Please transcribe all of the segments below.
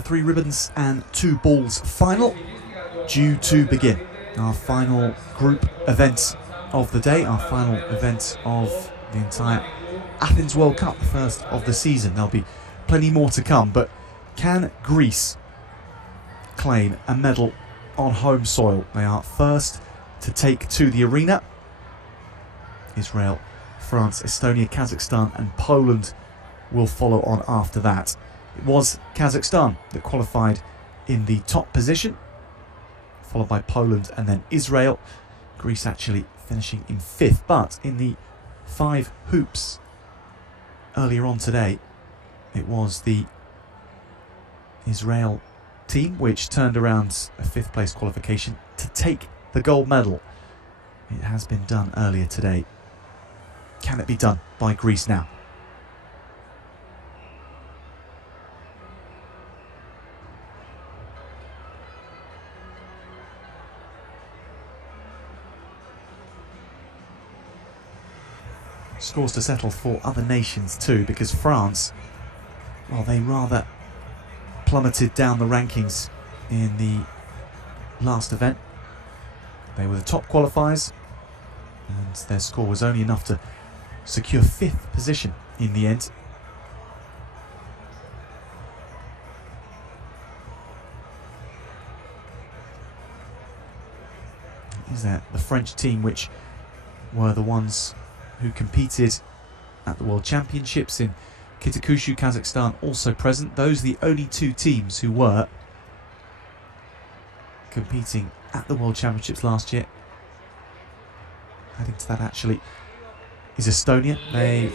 the 3 ribbons and 2 balls final due to begin. Our final group event of the day, our final event of the entire Athens World Cup, the first of the season. There'll be plenty more to come, but can Greece claim a medal on home soil? They are first to take to the arena. Israel, France, Estonia, Kazakhstan and Poland will follow on after that. It was Kazakhstan that qualified in the top position, followed by Poland and then Israel. Greece actually finishing in 5th, but in the 5 hoops earlier on today, it was the Israel team which turned around a 5th place qualification to take the gold medal. It has been done earlier today. Can it be done by Greece now? Scores to settle for other nations too, because France, well, they rather plummeted down the rankings in the last event. They were the top qualifiers and their score was only enough to secure 5th position in the end. Is that the French team which were the ones who competed at the World Championships in Kitakyushu, Kazakhstan, also present. Those are the only 2 teams who were competing at the World Championships last year. Adding to that actually is Estonia. They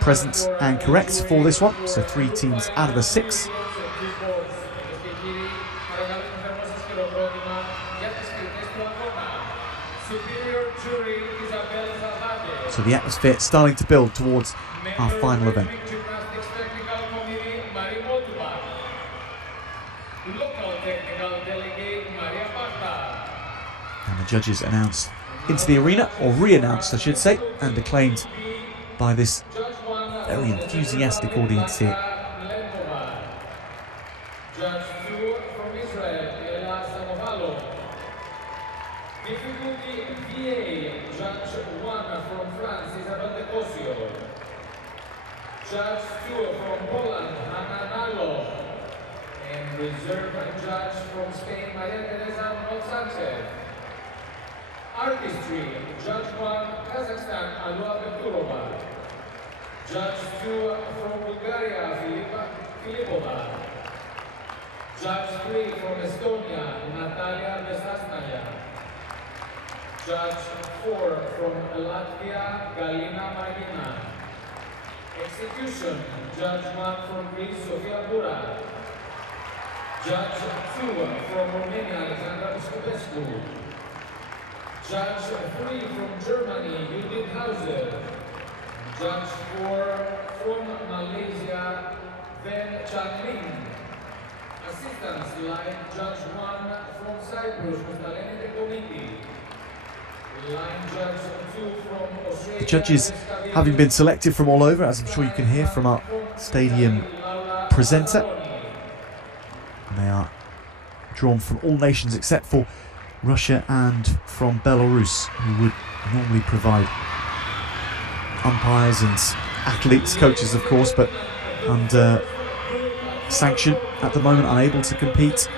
present and correct for this one, so 3 teams out of the 6. So the atmosphere starting to build towards our final event. And the judges announced into the arena, or re-announced I should say, and acclaimed by this very enthusiastic audience here. Judge 2 from Poland, Hanna, and reserve judge from Spain, Maria Teresa Sanchez. Artistry, Judge 1, Kazakhstan, Alua Peturova. Judge 2 from Bulgaria, Filipova. Judge 3 from Estonia, Natalia Vesasnaya. Judge 4 from Latvia, Galina Margina. Execution, Judge 1 from Greece, Sofia Bura. Judge 2 from Romania, Alexandra Scopescu. Judge 3 from Germany, Judith Hauser. Judge 4 from Malaysia, Ben Chanling. Assistants like Judge 1 from Cyprus, Mustaleni Dekomiti. The judges having been selected from all over, as I'm sure you can hear from our stadium presenter. And they are drawn from all nations except for Russia and from Belarus, who would normally provide umpires and athletes, coaches of course, but under sanction at the moment, unable to compete.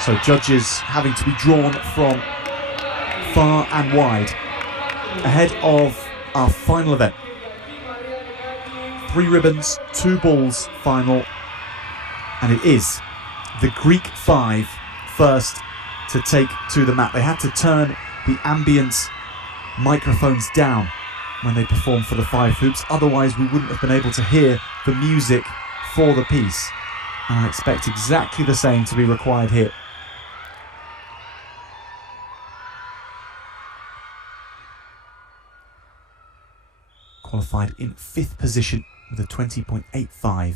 So judges having to be drawn from far and wide ahead of our final event. 3 ribbons, 2 balls final, and it is the Greek 5 first to take to the mat. They had to turn the ambient microphones down when they performed for the 5 hoops, otherwise we wouldn't have been able to hear the music for the piece. And I expect exactly the same to be required here. Qualified in 5th position with a 20.85.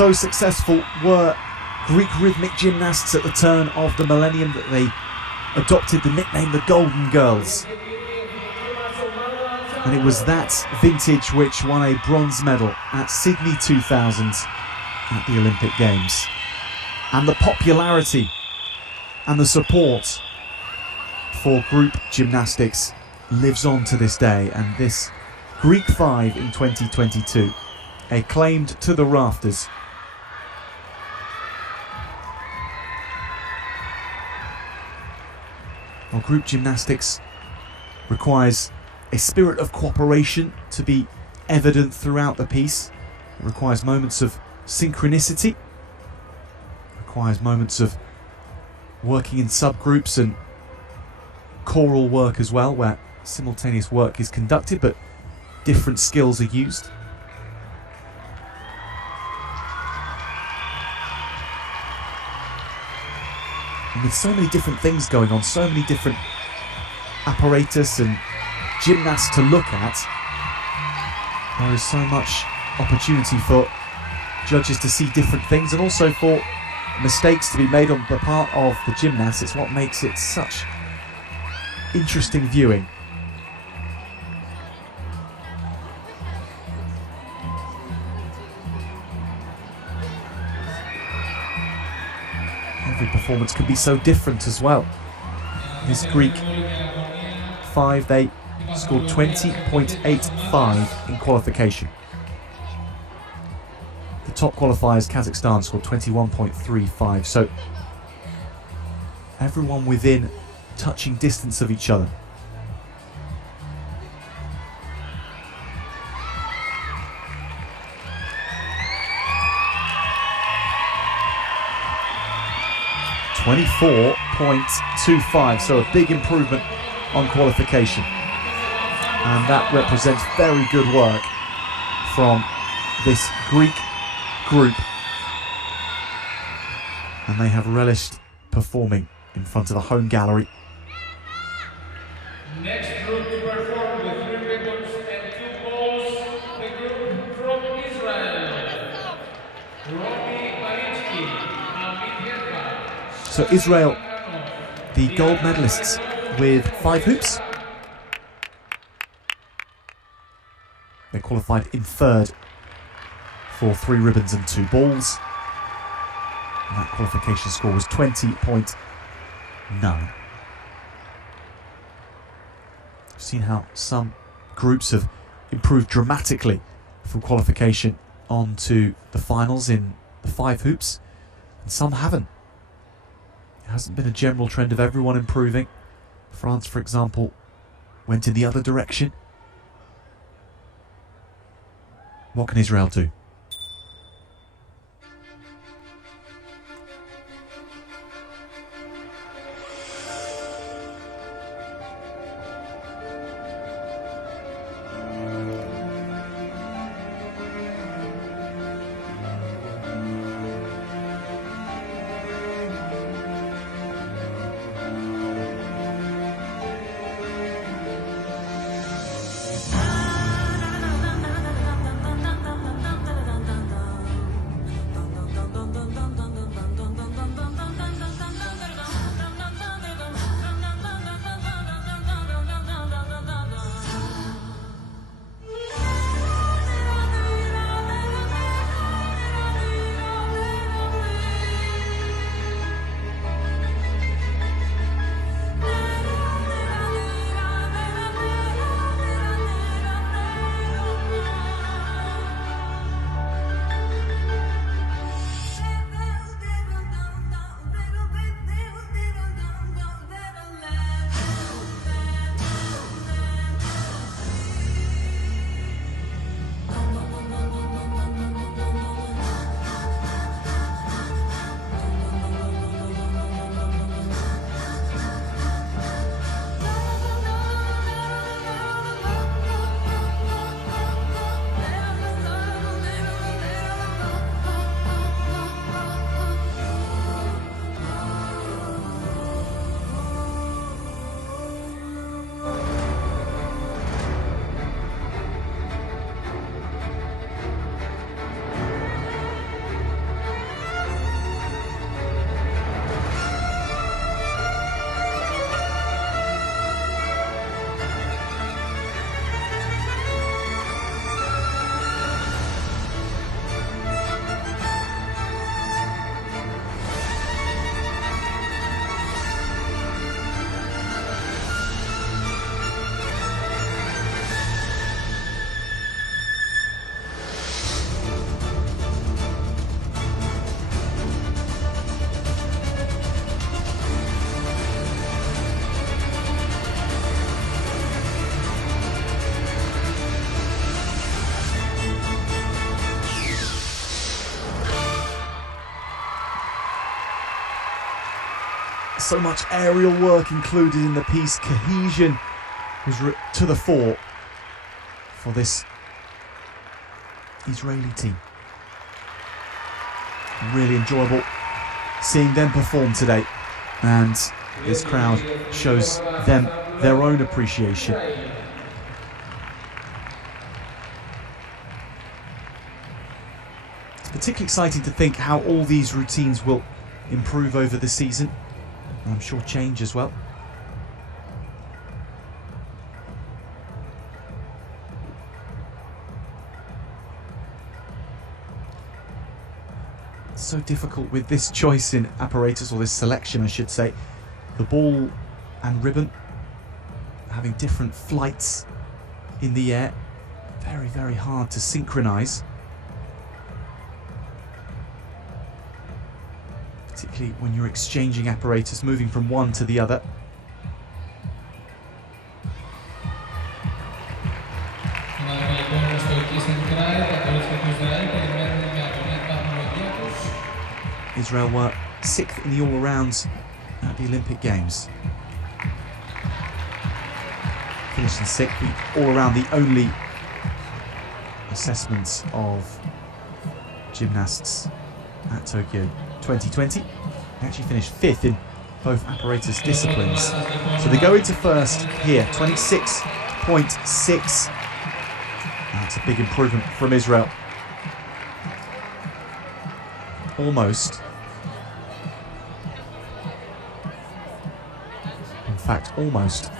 so successful were Greek rhythmic gymnasts at the turn of the millennium that they adopted the nickname the Golden Girls. And it was that vintage which won a bronze medal at Sydney 2000 at the Olympic Games. And the popularity and the support for group gymnastics lives on to this day, and this Greek 5 in 2022 acclaimed to the rafters. Well, group gymnastics requires a spirit of cooperation to be evident throughout the piece. It requires moments of synchronicity. It requires moments of working in subgroups and choral work as well, where simultaneous work is conducted but different skills are used. And with so many different things going on, so many different apparatus and gymnasts to look at, there is so much opportunity for judges to see different things, and also for mistakes to be made on the part of the gymnasts. It's what makes it such interesting viewing. Every performance can be so different as well. This Greek 5, they scored 20.85 in qualification. The top qualifiers, Kazakhstan, scored 21.35, so everyone within touching distance of each other. .25, so a big improvement on qualification. And that represents very good work from this Greek group. And they have relished performing in front of the home gallery. Next group to perform with 3 ribbons and 2 balls, the group from Israel. So Israel, the gold medalists with 5 hoops. They qualified in 3rd for 3 ribbons and 2 balls. And that qualification score was 20.9. We've seen how some groups have improved dramatically from qualification on to the finals in the 5 hoops, and some haven't. It hasn't been a general trend of everyone improving. France, for example, went in the other direction. What can Israel do? So much aerial work included in the piece. Cohesion was to the fore for this Israeli team. Really enjoyable seeing them perform today, and this crowd shows them their own appreciation. It's particularly exciting to think how all these routines will improve over the season, and I'm sure change as well. So difficult with this choice in apparatus, or this selection I should say. The ball and ribbon having different flights in the air. Very, very hard to synchronise. Particularly when you're exchanging apparatus, moving from one to the other. Israel were 6th in the all-arounds at the Olympic Games. Finishing 6th, the all-around, the only assessments of gymnasts at Tokyo 2020. They actually finished 5th in both apparatus disciplines. So they go into first here, 26.6. That's a big improvement from Israel. Almost. In fact, almost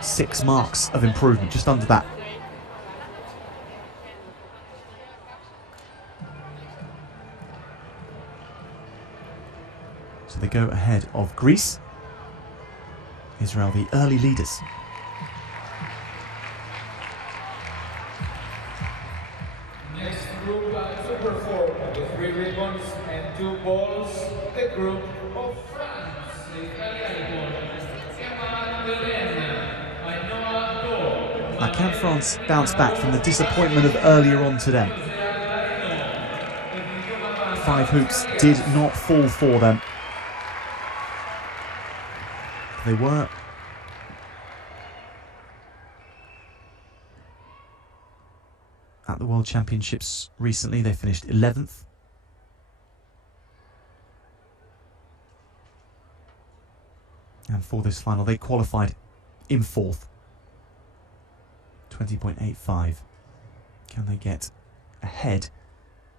6 marks of improvement, just under that. So they go ahead of Greece. Israel, the early leaders. Next group to perform the 3 ribbons and 2 balls, the group of France. Now, can France bounce back from the disappointment of earlier on today? 5 hoops did not fall for them. They were at the World Championships recently. They finished 11th. And for this final, they qualified in 4th. 20.85. Can they get ahead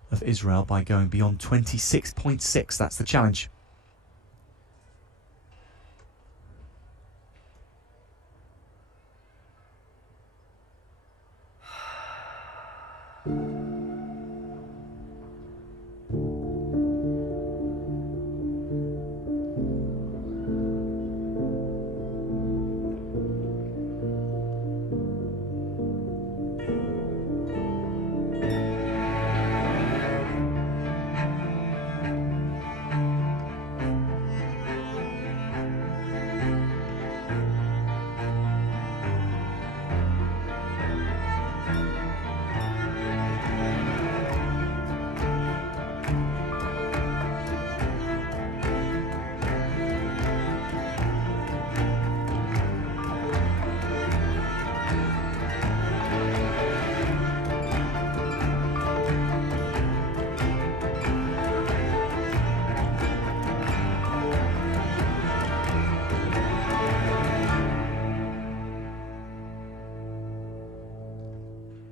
of Israel by going beyond 26.6? That's the challenge.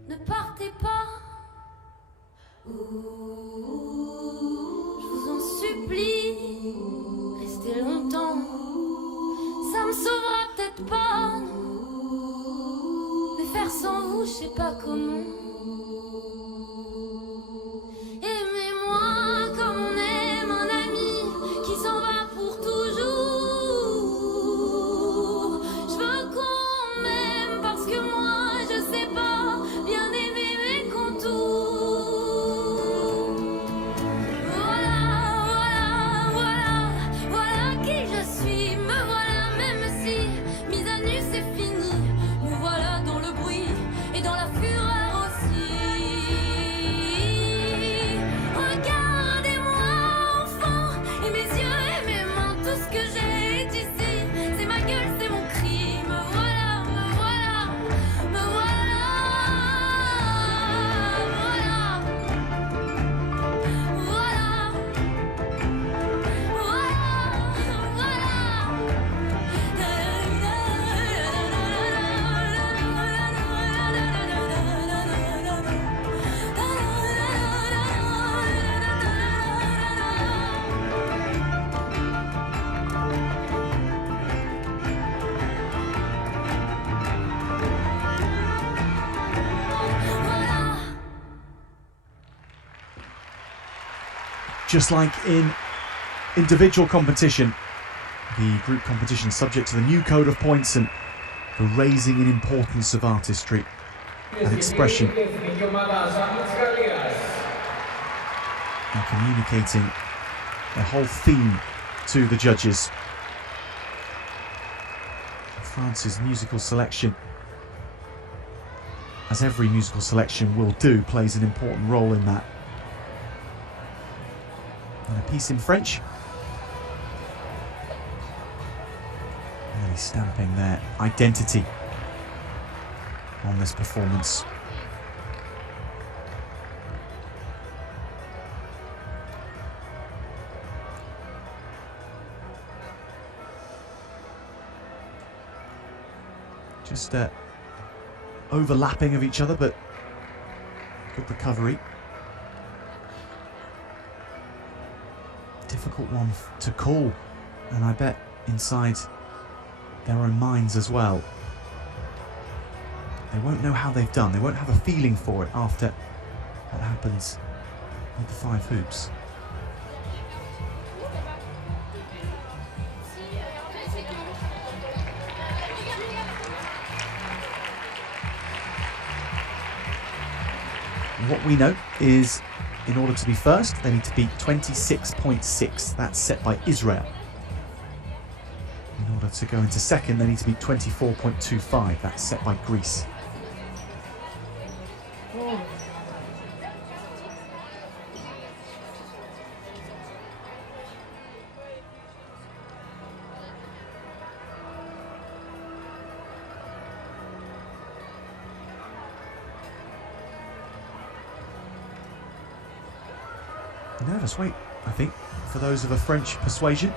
Ne partez pas, je vous en supplie, restez longtemps, ça me sauvera peut-être pas, mais faire sans vous, je sais pas comment. Aimez-moi comme on aime un ami qui s'en va pour toujours. Je veux qu'on m'aime parce que moi, je sais pas bien aimer mes contours. Voilà, voilà, voilà, voilà qui je suis. Me voilà même si mise à nu c'est fini. Me voilà dans le bruit et dans la fureur aussi. just like in individual competition, the group competition is subject to the new code of points and the raising in importance of artistry and expression and communicating the whole theme to the judges. France's musical selection, as every musical selection will do, plays an important role in that. And a piece in French, really stamping their identity on this performance. Just overlapping of each other, but good recovery. Difficult one to call, and I bet inside their own minds as well. They won't know how they've done. They won't have a feeling for it after what happens with the 5 hoops. What we know is, in order to be first, they need to beat 26.6. That's set by Israel. In order to go into second, they need to beat 24.25. That's set by Greece. Nervous wait, I think, for those of a French persuasion.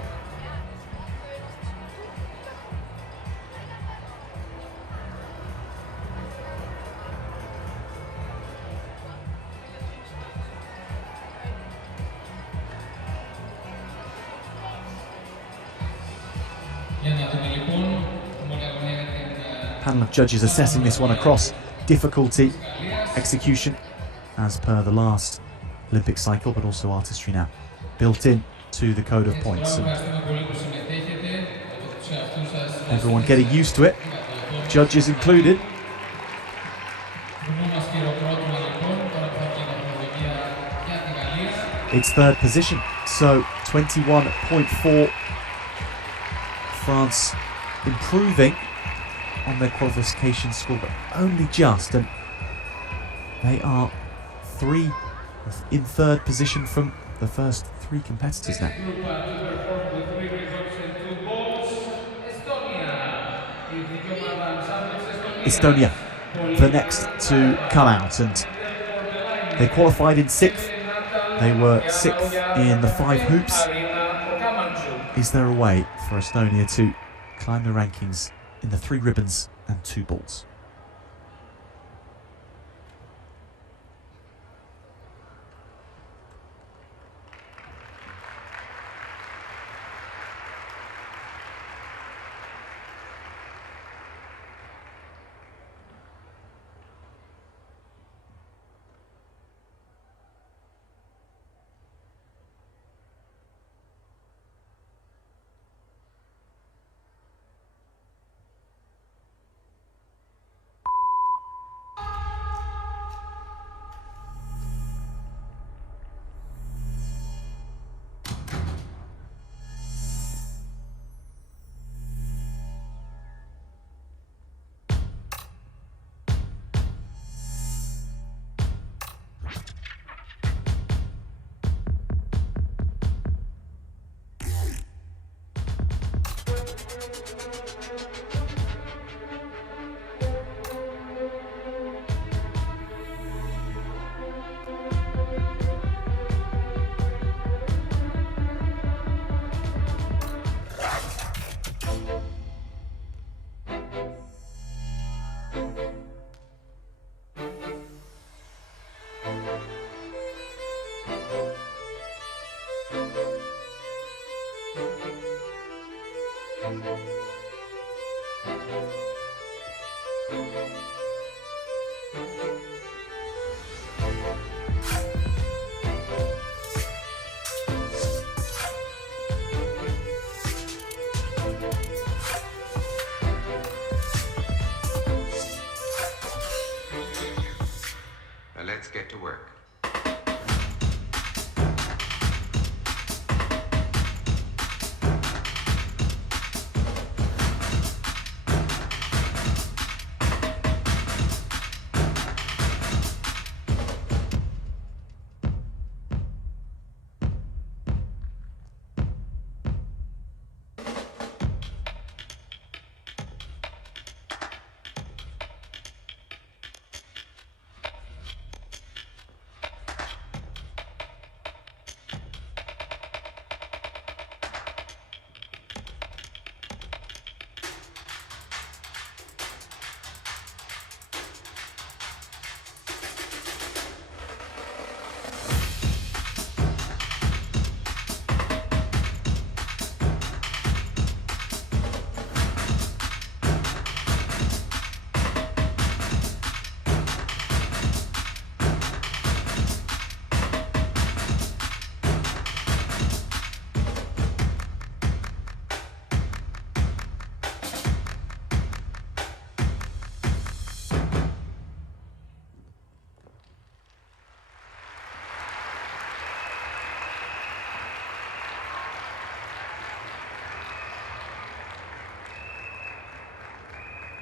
Panel of judges assessing this one across difficulty, execution, as per the last Olympic cycle, but also artistry now built in to the code of points. And everyone getting used to it, judges included. It's third position, so 21.4. France improving on their qualification score, but only just, and they are 3 in third position from the first 3 competitors now. Estonia, the next to come out, and they qualified in 6th. They were 6th in the 5 hoops. Is there a way for Estonia to climb the rankings in the 3 ribbons and 2 balls?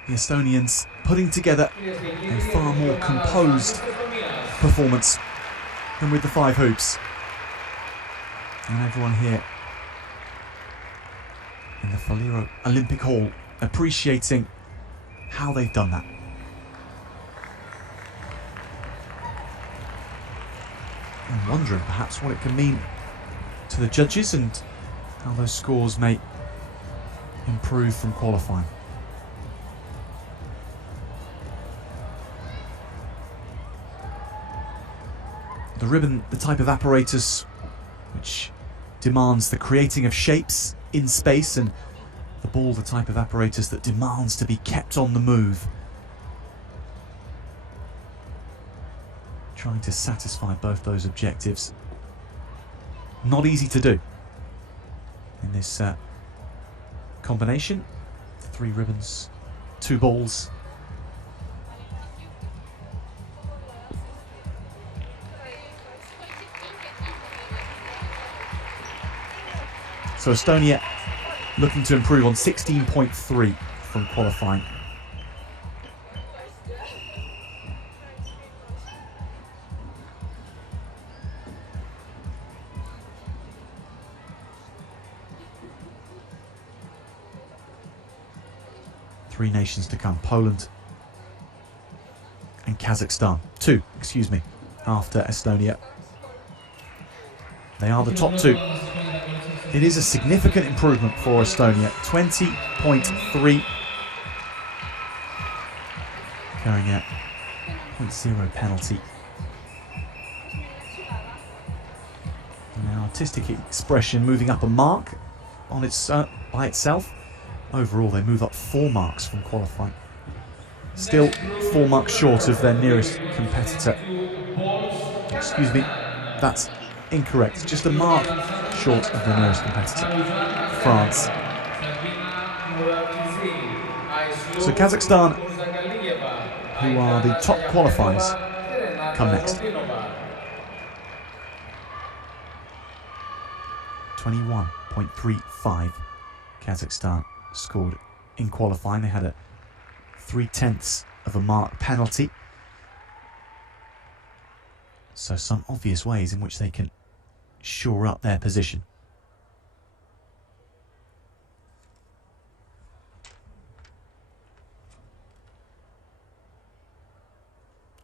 the Estonians putting together a far more composed performance than with the 5 hoops. And everyone here in the Faliro Olympic Hall appreciating how they've done that. And wondering perhaps what it can mean to the judges and how those scores may improve from qualifying. The ribbon, the type of apparatus which demands the creating of shapes in space, and the ball, the type of apparatus that demands to be kept on the move. Trying to satisfy both those objectives. Not easy to do in this combination. 3 ribbons, 2 balls. So Estonia looking to improve on 16.3 from qualifying. Three nations to come: Poland and Kazakhstan. 2, excuse me, after Estonia. They are the top 2. It is a significant improvement for Estonia. 20.3. Carrying out 0.0 penalty. An artistic expression moving up a mark on its by itself. Overall, they move up 4 marks from qualifying. Still 4 marks short of their nearest competitor. Excuse me, that's incorrect. Just a mark short of their nearest competitor, France. So Kazakhstan, who are the top qualifiers, come next. 21.35 Kazakhstan scored in qualifying. They had a 0.3 of a mark penalty. So some obvious ways in which they can shore up their position.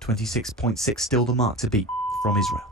.26 still the mark to beat from Israel.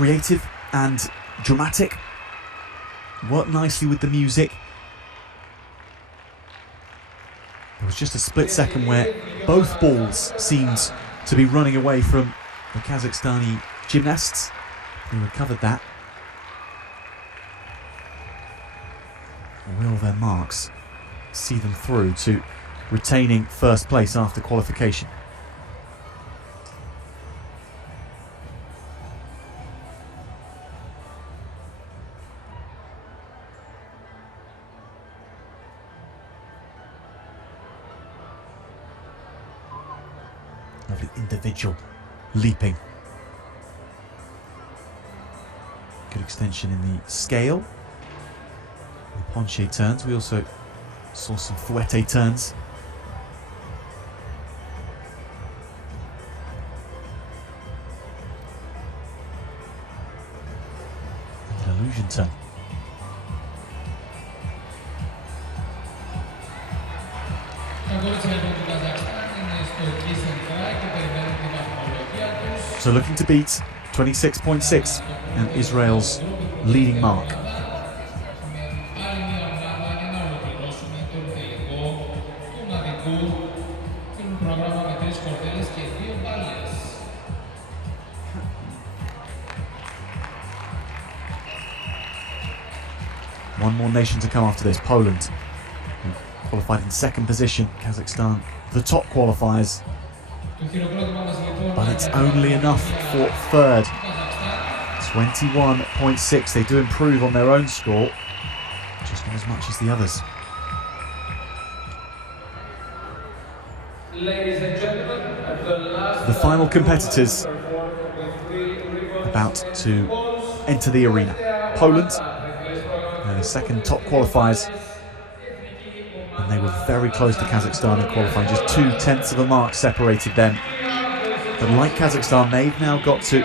creative and dramatic. Worked nicely with the music. There was just a split second where both balls seemed to be running away from the Kazakhstani gymnasts, who recovered that. Will their marks see them through to retaining first place after qualification? Lovely individual leaping. Good extension in the scale. The penché turns. We also saw some fouette turns. An illusion turn. So looking to beat 26.6 and Israel's leading mark. One more nation to come after this, Poland, who qualified in second position. Kazakhstan, the top qualifiers. But it's only enough for third. 21.6. They do improve on their own score, just not as much as the others. Ladies and gentlemen, at the last The final competitors about to enter the arena. Poland, they're the second top qualifiers, and they were very close to Kazakhstan in qualifying. Just 0.2 of a mark separated them. But like Kazakhstan, they've now got to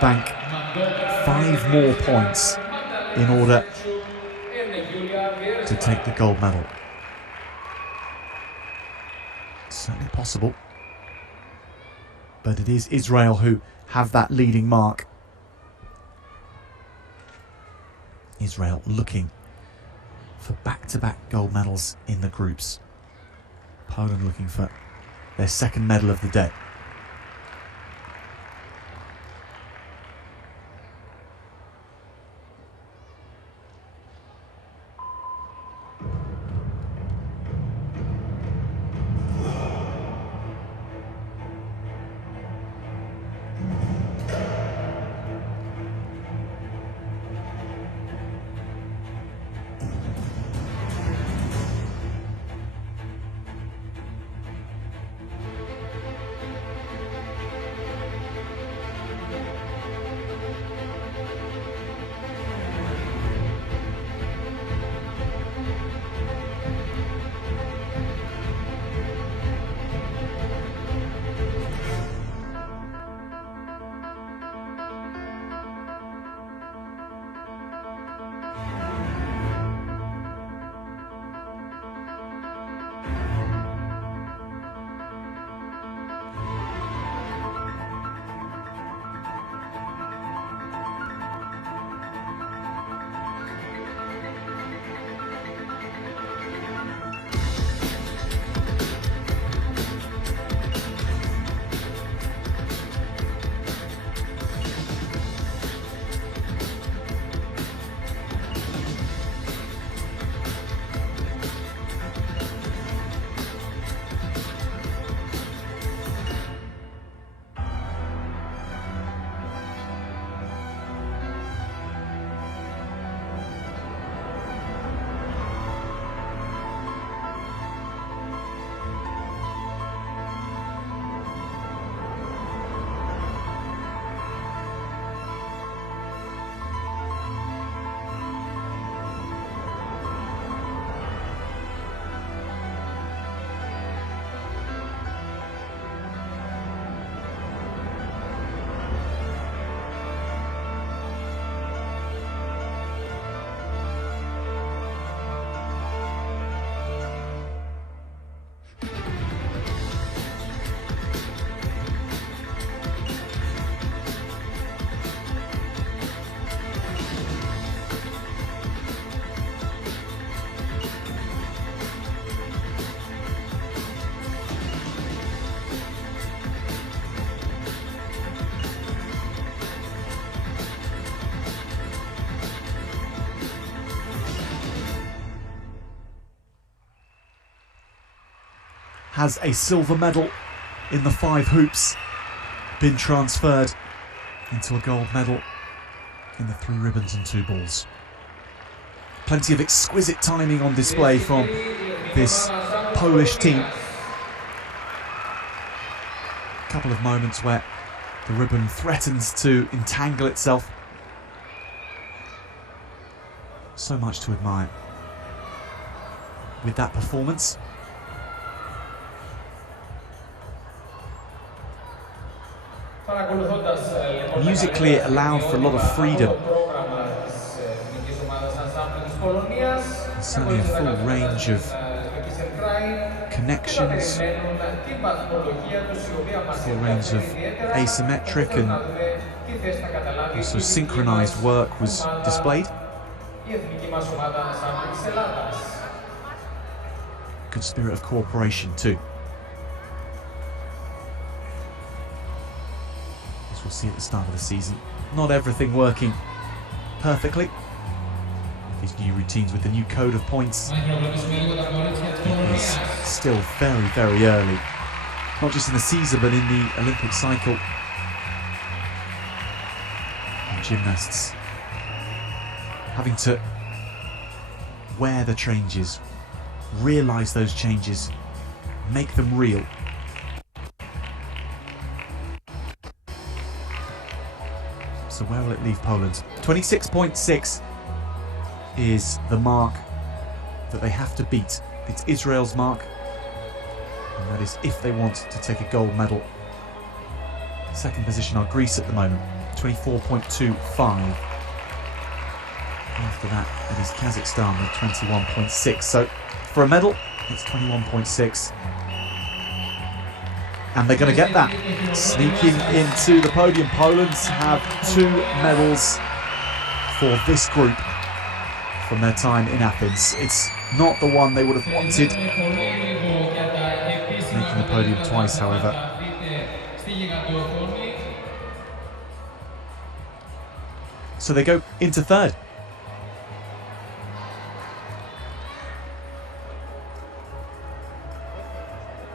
bank 5 more points in order to take the gold medal. Certainly possible, but it is Israel who have that leading mark. Israel looking for back-to-back gold medals in the groups. Poland looking for their second medal of the day. has a silver medal in the 5 hoops been transferred into a gold medal in the 3 ribbons and 2 balls. Plenty of exquisite timing on display from this Polish team. A couple of moments where the ribbon threatens to entangle itself. So much to admire with that performance. Musically, it allowed for a lot of freedom. Certainly a full range of connections, full range of asymmetric and also synchronized work was displayed. Good spirit of cooperation too. As we'll see at the start of the season, not everything working perfectly. These new routines with the new code of points. It is still very, very early. Not just in the season, but in the Olympic cycle. And gymnasts having to wear the changes, realise those changes, make them real. So where will it leave Poland? 26.6 is the mark that they have to beat. It's Israel's mark, and that is if they want to take a gold medal. Second position are Greece at the moment, 24.25. After that, it is Kazakhstan with 21.6. So for a medal, it's 21.6. And they're going to get that. Sneaking into the podium, Poland have 2 medals for this group from their time in Athens. It's not the one they would have wanted. Making the podium twice, however. So they go into 3rd.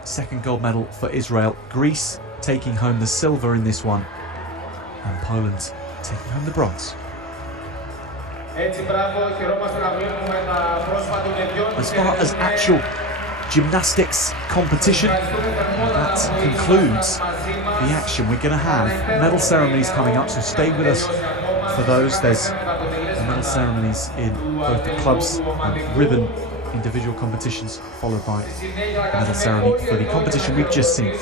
Second gold medal for Israel. Greece taking home the silver in this one, and Poland taking home the bronze. As far as actual gymnastics competition, that concludes the action. We're going to have medal ceremonies coming up, so stay with us for those. There's the medal ceremonies in both the clubs and ribbon individual competitions, followed by the medal ceremony for the competition we've just seen.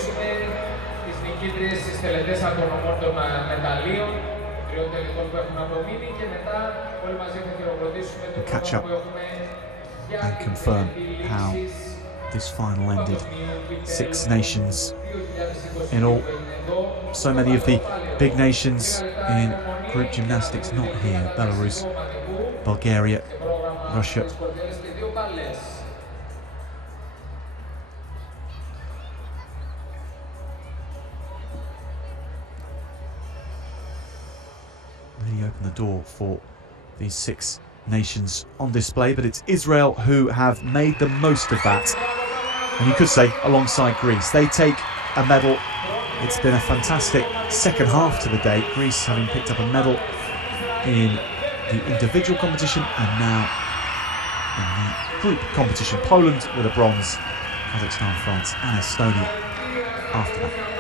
We'll catch up and confirm how this final ended. 6 nations in all. So many of the big nations in group gymnastics not here. Belarus, Bulgaria, Russia. Really opened the door for these 6 nations on display, but it's Israel who have made the most of that. And you could say alongside Greece. They take a medal. It's been a fantastic second half to the day. Greece having picked up a medal in the individual competition and now in the group competition. Poland with a bronze, Kazakhstan, France and Estonia after that.